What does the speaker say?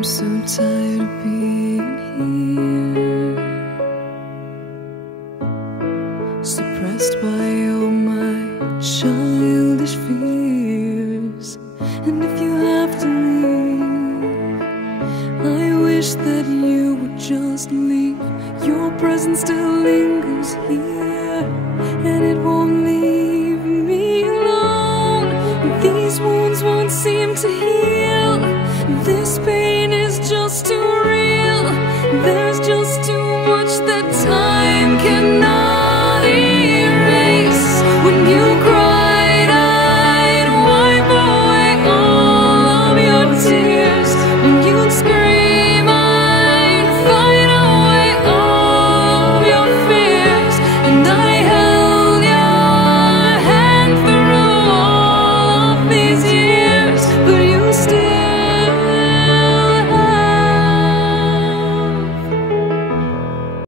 I'm so tired of being here, suppressed by all my childish fears. And if you have to leave, I wish that you would just leave. Your presence still lingers here, and it won't leave me alone. These wounds won't seem to heal. This pain is just too real. There's just too much that time cannot erase. When you cried, I'd wipe away all of your tears. When you'd scream, I'd fight away all of your fears. And I held your hand through all of these years.